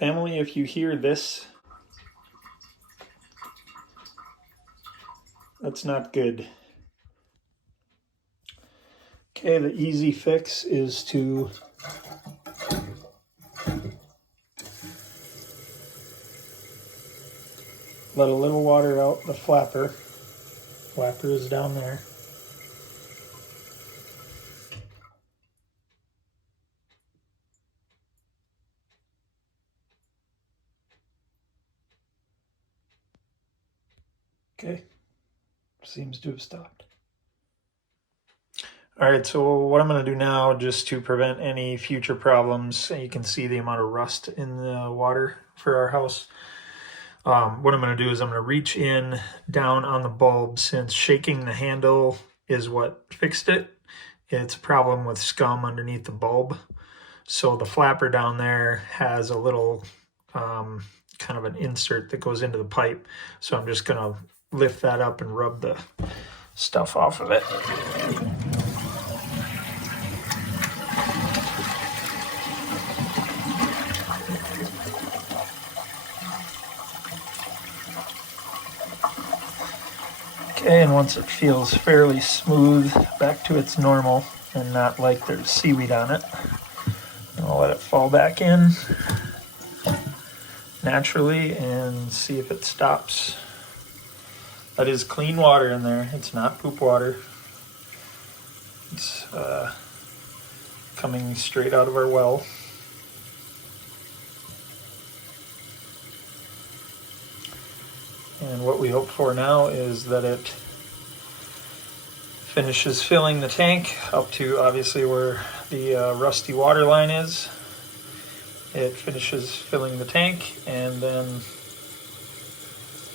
Family, if you hear this, that's not good. Okay, the easy fix is to let a little water out the flapper. Flapper is down there. Okay, seems to have stopped. All right, so what I'm going to do now, just to prevent any future problems, you can see the amount of rust in the water for our house. What I'm going to do is I'm going to reach in down on the bulb, since shaking the handle is what fixed it. It's a problem with scum underneath the bulb. So the flapper down there has a little kind of an insert that goes into the pipe. So I'm just going to lift that up and rub the stuff off of it. Okay, and once it feels fairly smooth, back to its normal and not like there's seaweed on it, I'll let it fall back in naturally and see if it stops. That is clean water in there. It's not poop water. It's coming straight out of our well. And what we hope for now is that it finishes filling the tank up to obviously where the rusty water line is. It finishes filling the tank and then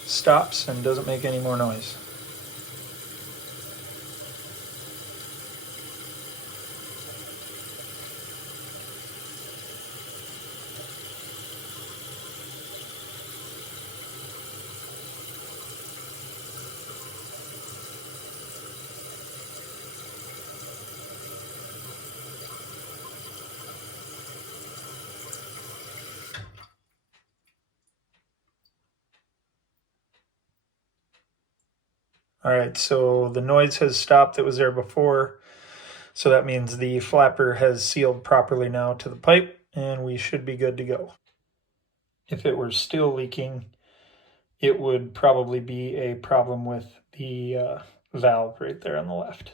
stops and doesn't make any more noise. All right, so the noise has stopped that was there before. So that means the flapper has sealed properly now to the pipe, and we should be good to go. If it were still leaking, it would probably be a problem with the valve right there on the left.